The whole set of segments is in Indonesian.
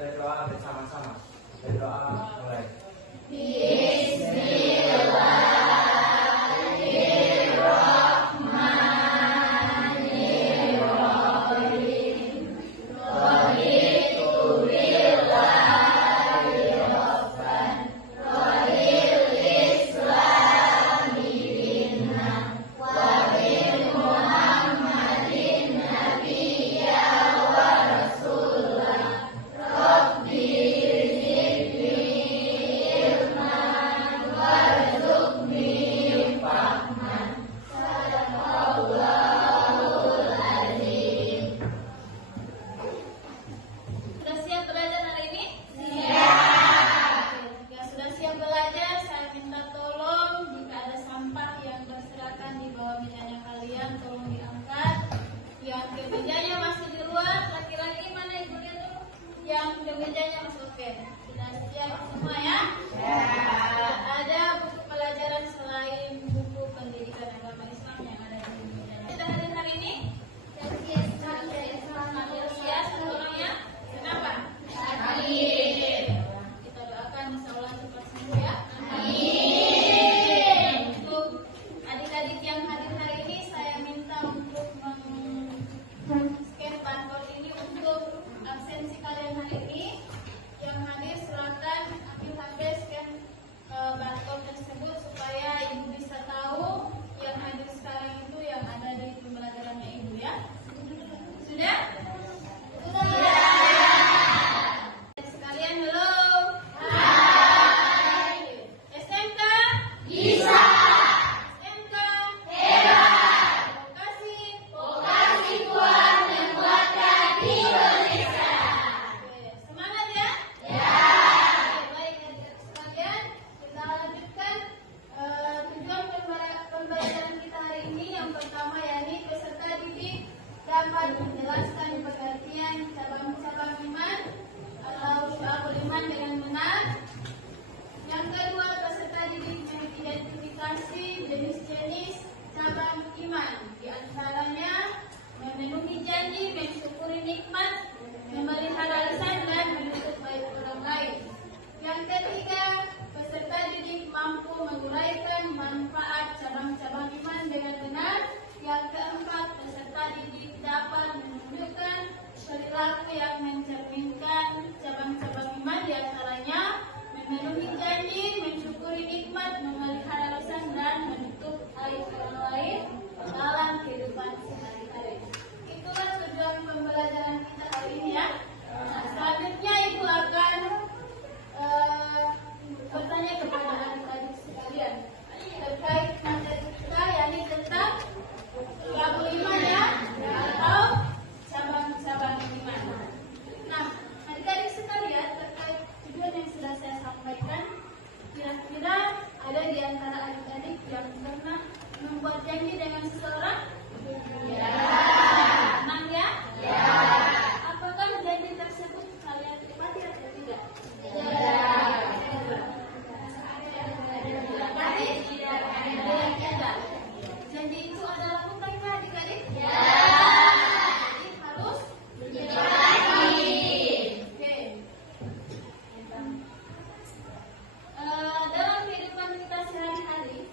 berdoa bersama-sama. Berdoa mulai. Yang kemejanya masuk oke. Sudah siap semua ya? Ada buku pelajaran selain buku pendidikan agama Islam yang ada di meja. Sudah hadir hari ini? Antusias orangnya? Kenapa? Kita doakan insya Allah cepat sembuh ya. Untuk adik-adik yang hadir hari ini, saya minta untuk scan barcode ini untuk absensi kalian hari ini. Yang hadir silakan ambil HP scan barcode tersebut supaya ibu bisa tahu yang hadir sekarang itu yang ada di pembelajarannya ibu ya. Sudah? Sekalian halo. Hai. SMK? Bisa. SMK? Hebat. Vokasi kuat menguatkan Indonesia. Semangat ya? Baik adik-adik sekalian, kita lanjutkan tujuan pembelajaran kita hari ini. Yang pertama yakni peserta didik dapat menjelaskan pengertian cabang-cabang iman atau syu'abul iman dengan benar. Yang kedua, peserta didik mengidentifikasi jenis-jenis cabang iman, di antaranya memenuhi janji, mensyukuri nikmat, memelihara lisan dan menutup aib orang lain. Yang ketiga, peserta didik mampu menguraikan manfaat cabang-cabang iman dengan benar. Yang keempat, peserta didik dapat menunjukkan perilaku yang mencerminkan cabang-cabang iman, di antaranya memenuhi janji, mensyukuri nikmat, memelihara lisan dan menutup aib orang lain dalam kehidupan sehari-hari. Itulah tujuan pembelajaran kita hari ini ya. Nah, selanjutnya ibu akan bertanya kepada adik-adik sekalian terkait materi kita, yakni tentang syu'abul iman ya, atau cabang-cabang iman. Nah, adik-adik sekalian, terkait tujuan yang sudah saya sampaikan, kira-kira ada di antara adik-adik yang pernah membuat janji dengan seseorang? Pernah ya? Apakah janji tersebut kalian tepati atau tidak? Janji itu adalah hutang kah adik-adik? Jadi harus ditepati. Oke. Dalam kehidupan kita sehari-hari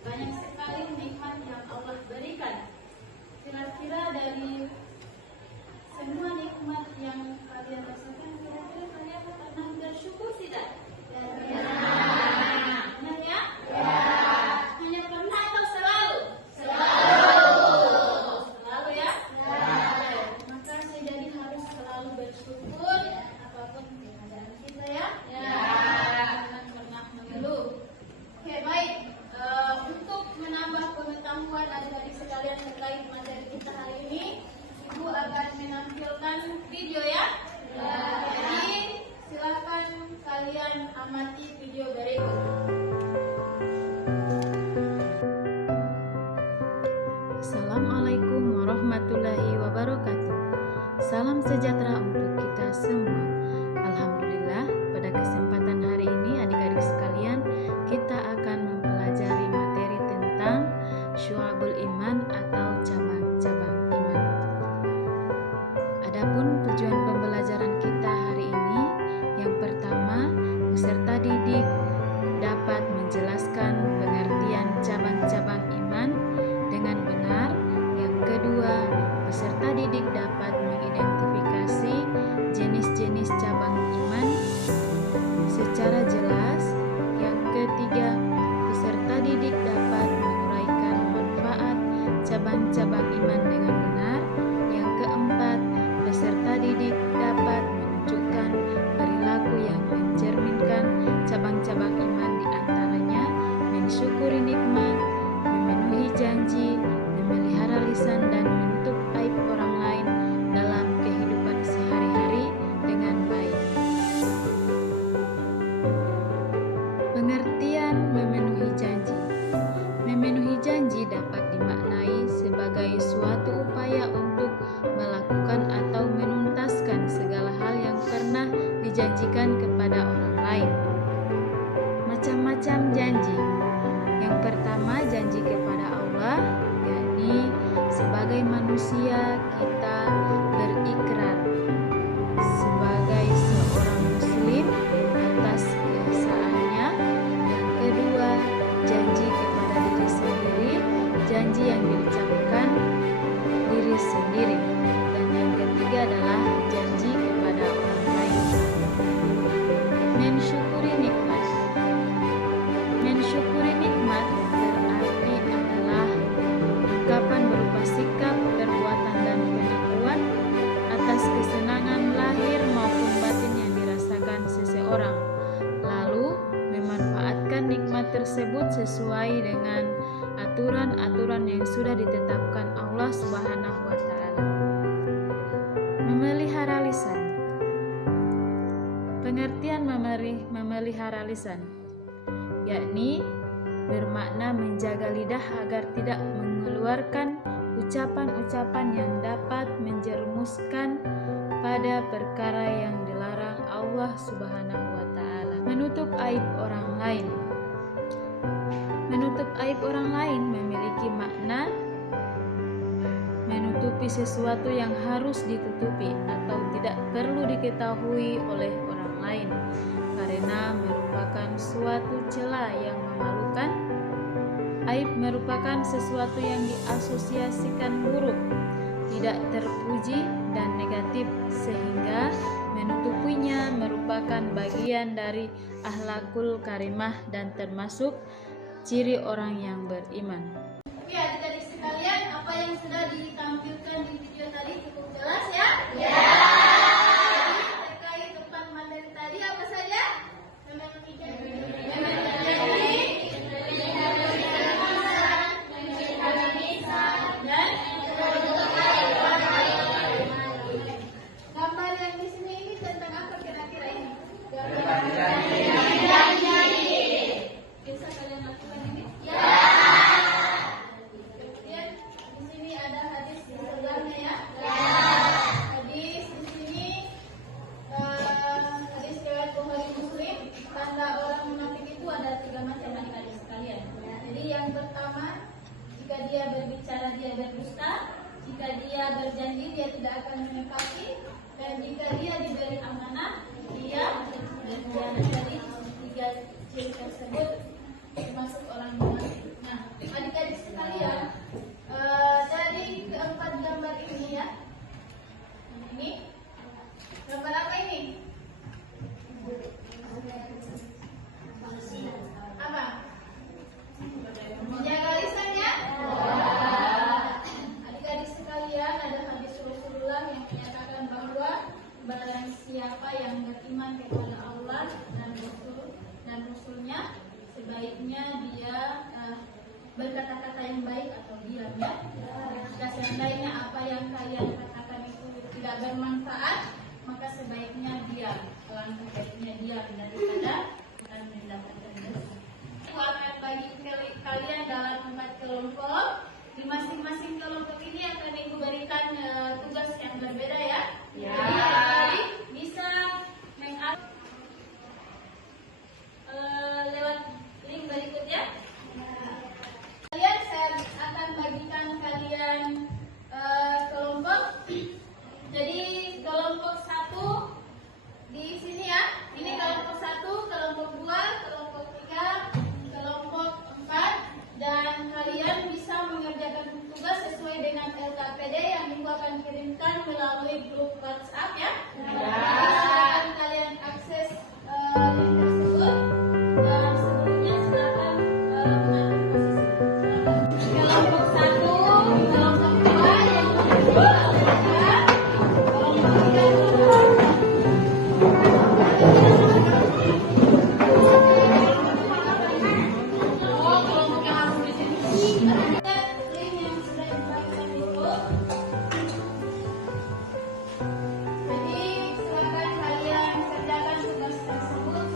banyak sekali nikmat yang Allah berikan. Kira-kira dari semua nikmat yang kalian rasakan, kira-kira kalian pernah bersyukur tidak? Pernah ya? Hanya pernah atau selalu? Selalu ya? Maka jadi harus selalu bersyukur apapun keadaan kita ya. Jangan pernah mengeluh. Oke, baik. Untuk menambah pengetahuan adik-adik sekalian terkait materi kita hari ini, ibu akan menampilkan video ya. Jadi silakan kalian amati video berikut. Assalamualaikum warahmatullahi wabarakatuh. Salam sejahtera untuk kita semua. Alhamdulillah, pada kesempatan hari ini adik-adik sekalian, kita akan mempelajari materi tentang syu'abul iman atau cabang-cabang iman. Adapun tujuan pembelajaran kita hari ini janjikan kepada orang lain. Macam-macam janji. Yang pertama, janji kepada Allah, yakni sebagai manusia kita berikrar sebagai seorang muslim atas keesaannya. Yang kedua, janji kepada diri sendiri, janji yang diucapkan diri sendiri. Dan yang ketiga adalah janji kepada orang lain. Mensyukuri nikmat. Mensyukuri nikmat berarti adalah ungkapan berupa sikap, perbuatan, dan pengakuan atas kesenangan lahir maupun batin yang dirasakan seseorang, lalu memanfaatkan nikmat tersebut sesuai dengan aturan-aturan yang sudah ditetapkan Allah Subhanahu wa Ta'ala. Memelihara lisan. Pengertian memelihara lisan, yakni bermakna menjaga lidah agar tidak mengeluarkan ucapan-ucapan yang dapat menjerumuskan pada perkara yang dilarang Allah Subhanahu wa Ta'ala. Menutup aib orang lain. Menutup aib orang lain memiliki makna menutupi sesuatu yang harus ditutupi atau tidak perlu diketahui oleh orang lain karena merupakan suatu celah yang memalukan. Aib merupakan sesuatu yang diasosiasikan buruk, tidak terpuji, dan negatif, sehingga menutupinya merupakan bagian dari akhlakul karimah dan termasuk ciri orang yang beriman. Oke, adik-adik sekalian, apa yang sudah ditampilkan di video tadi cukup jelas ya? Ya. Terkait depan materi tadi apa saja? Gambar yang di sini ini tentang apa kira-kira ini? Bisa kalian lakukan ini? Ya. Kemudian di sini ada hadis di sebelahnya ya. Hadis di sini hadis riwayat Bukhari Muslim. Tanda orang munafik itu ada 3 macam adik-adik sekalian. Jadi yang pertama, jika dia berbicara dia berdusta, jika dia berjanji dia tidak akan menepati, dan jika dia diberi amanah dia berkhianat. Jadi 3 ciri tersebut termasuk orang munafik. Nah, adik-adik sekalian, dari keempat gambar ini ya, ini gambar apa ini? Apa? Menjaga lisannya? Adik-adik sekalian, ada hadis Rasulullah yang menyatakan bahwa barang siapa yang beriman kepada Allah dan Rasulnya, sebaiknya dia berkata-kata yang baik atau diam ya. Jika seandainya apa yang kalian katakan itu tidak bermanfaat, maka sebaiknya diam. Alangkah baiknya diam daripada akan mendapatkan dosa. Aku akan bagi kalian dalam 4 kelompok. Di masing-masing kelompok ini akan Ibu berikan tugas yang berbeda ya. Jadi adik-adik bisa lewat link berikutnya. Kalian saya akan bagikan kalian kelompok. Jadi kelompok 1 di sini ya. Ini kelompok 1, kelompok 2, kelompok 3, kelompok 4, dan kalian bisa mengerjakan tugas sesuai dengan LKPD yang Ibu akan kirimkan melalui grup WhatsApp ya. Silakan kalian akses link tersebut, dan sebelumnya silakan mengatur posisi. Kelompok 1, kelompok 2, yang kedua, kelompok 3. Jadi silakan kalian kerjakan tugas tersebut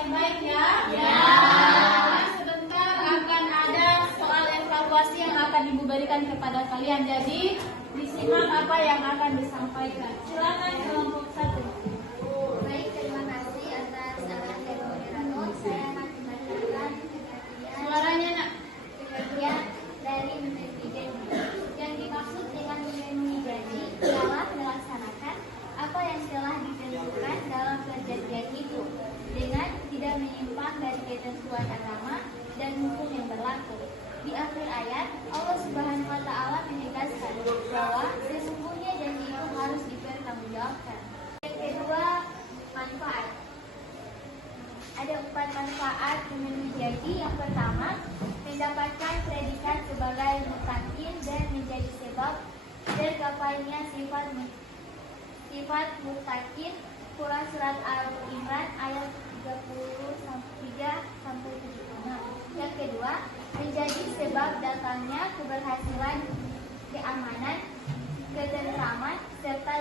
baik-baik ya. Nah, sebentar akan ada soal evaluasi yang akan Ibu berikan kepada kalian. Jadi disimak apa yang akan disampaikan. Silakan kelompok 1. Baik, terima kasih atas saran dari moderator. Saya akan membacakan pengertian Suaranya nak. dari memenuhi janji. Yang dimaksud dengan memenuhi janji ialah melaksanakan apa yang telah ditentukan dalam perjanjian itu dengan tidak menyimpang dari ketentuan agama dan hukum yang berlaku. Di akhir ayat, Allah Subhanahu wa Ta'ala menegaskan bahwa sesungguhnya janji itu harus dipertanggungjawabkan. Yang kedua, manfaat. Ada 4 manfaat memenuhi janji. Yang pertama, mendapatkan predikat sebagai muttaqin dan menjadi sebab tergapainya sifat muttaqin. Quran surat Al-Imran ayat 33-76. Yang kedua, menjadi sebab datangnya keberhasilan, keamanan, ketentraman serta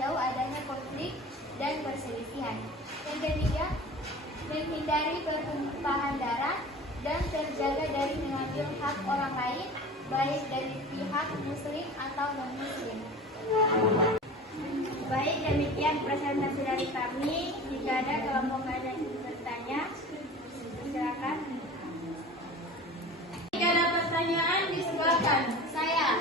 jauh adanya konflik dan perselisihan. Yang ketiga, menghindari pertumpahan darah dan terjaga dari mengambil hak orang lain, baik dari pihak muslim atau non-muslim. Baik, demikian presentasi dari kami. Jika ada kelompok yang bertanya, silakan. Jika ada pertanyaan, disilakan. Saya.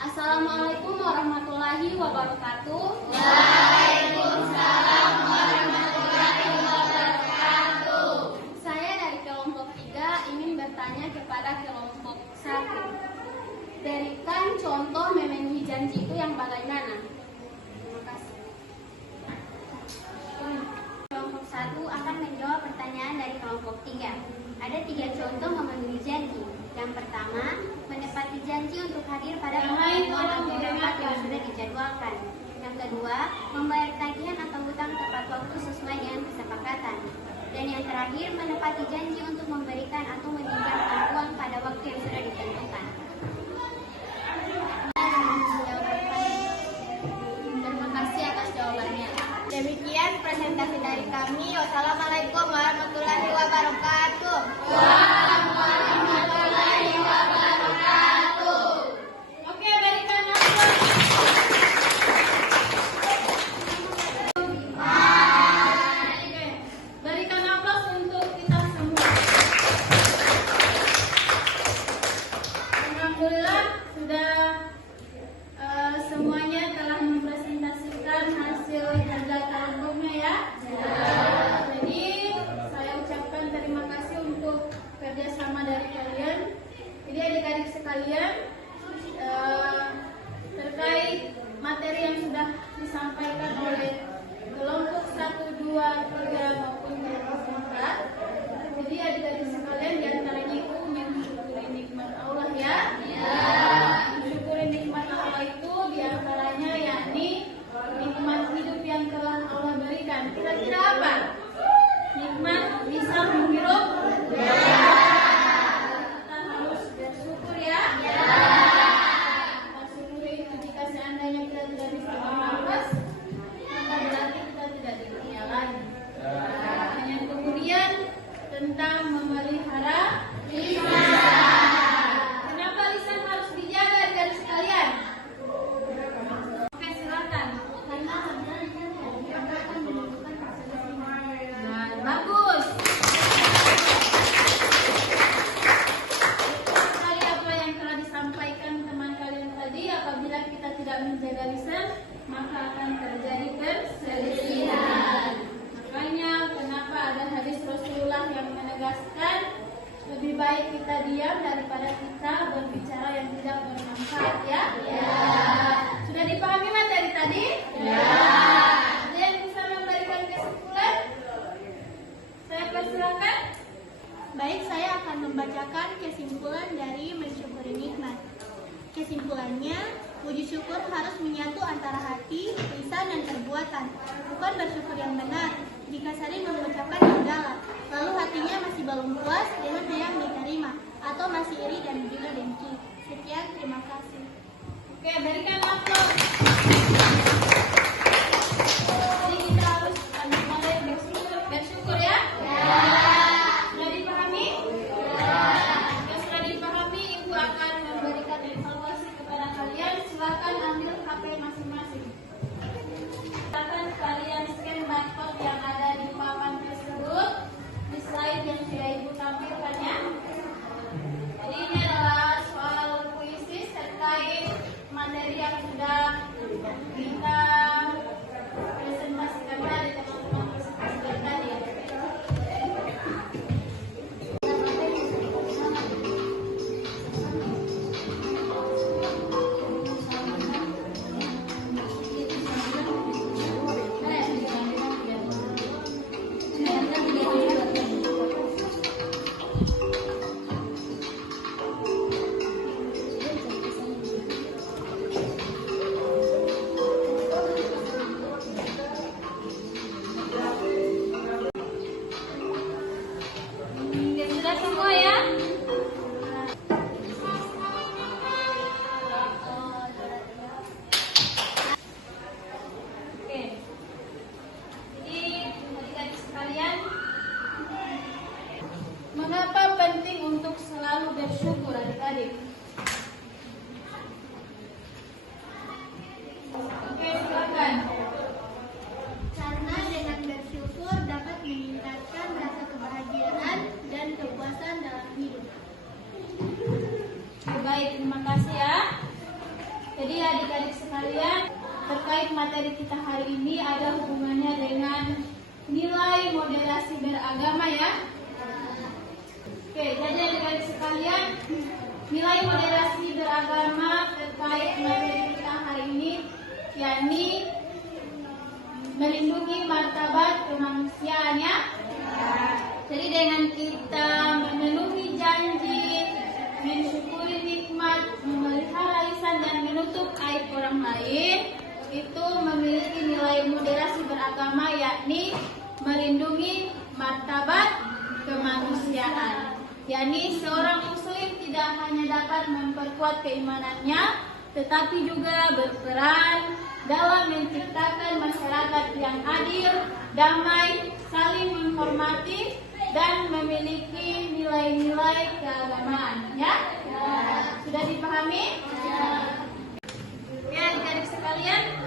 Assalamualaikum warahmatullahi wabarakatuh. Waalaikumsalam warahmatullahi wabarakatuh. Saya dari kelompok 3 ingin bertanya kepada kelompok 1. Berikan contoh memenuhi janji itu yang bagaimana? Terima kasih. Kelompok 1 akan menjawab pertanyaan dari kelompok 3. Ada 3 contoh memenuhi janji. Yang pertama, menepati janji untuk hadir pada pertemuan atau rapat yang sudah dijadwalkan. Yang kedua, membayar tagihan atau hutang tepat waktu sesuai dengan kesepakatan. Dan yang terakhir, menepati janji untuk memberikan atau meminjamkan uang pada waktu yang sudah ditentukan. Terima kasih atas jawabannya. Demikian presentasi dari kami. Wassalamualaikum warahmatullahi wabarakatuh. Oke, berikan aplaus. Oke, berikan aplaus untuk kita semua. Alhamdulillah sudah semuanya telah mempresentasikan hasil kerja kelompoknya ya. Jadi saya ucapkan terima kasih untuk kerjasama dari kalian. Jadi adik-adik sekalian, terkait materi yang sudah disampaikan oleh kelompok 1, 2, 3 maupun kelompok 4. Jadi adik-adik sekalian diantaranya itu mensyukuri nikmat Allah ya. Mensyukuri nikmat Allah itu diantaranya yakni nikmat hidup yang telah Allah berikan. Kira-kira apa? Nikmat bisa menghirup. Kita harus bersyukur ya. Kita syukuri itu. Jika seandainya kita tidak bisa bernafas, maka berarti kita tidak didunia lagi. Dan yang kemudian tentang memelihara lisan. Kenapa lisan harus dijaga adik-adik sekalian? Oke, silakan. Nah, bagus. Sekali apa yang telah disampaikan teman kalian tadi, apabila kita tidak menjaga lisan, maka akan terjadi perselisihan. Makanya kenapa ada hadis Rasulullah yang menegaskan lebih baik kita diam daripada kita berbicara yang tidak bermanfaat ya. Sudah dipahami materi tadi? Ada yang bisa memberikan kesimpulan? Saya persilakan. Baik, saya akan membacakan kesimpulan dari mensyukuri nikmat. Kesimpulannya, puji syukur harus menyatu antara hati, lisan, dan perbuatan. Bukan bersyukur yang benar, jika sering mengucapkan hamdalah, lalu hatinya masih belum puas dengan yang diterima, atau masih iri dan juga dengki. Sekian, terima kasih. Oke, berikan aplaus. Jadi kita harus mulai bersyukur Sudah semua ya? Oke. Jadi adik-adik sekalian, mengapa penting untuk selalu bersyukur adik-adik? Oke, silakan. Karena dengan bersyukur dapat meningkatkan rasa kebahagiaan dan kepuasan dalam hidup. Baik, terima kasih ya. Jadi adik-adik sekalian, terkait materi kita hari ini ada hubungannya dengan nilai moderasi beragama ya. Oke, jadi adik-adik sekalian, nilai moderasi beragama terkait materi kita hari ini yakni melindungi martabat kemanusiaan ya. Jadi dengan kita memenuhi janji, mensyukuri nikmat, memelihara lisan dan menutup aib orang lain, itu memiliki nilai moderasi beragama yakni melindungi martabat kemanusiaan. Yakni seorang muslim tidak hanya dapat memperkuat keimanannya, tetapi juga berperan dalam menciptakan masyarakat yang adil, damai, saling menghormati, dan memiliki nilai-nilai keagamaan. Ya? Sudah dipahami? Ya, adik-adik sekalian,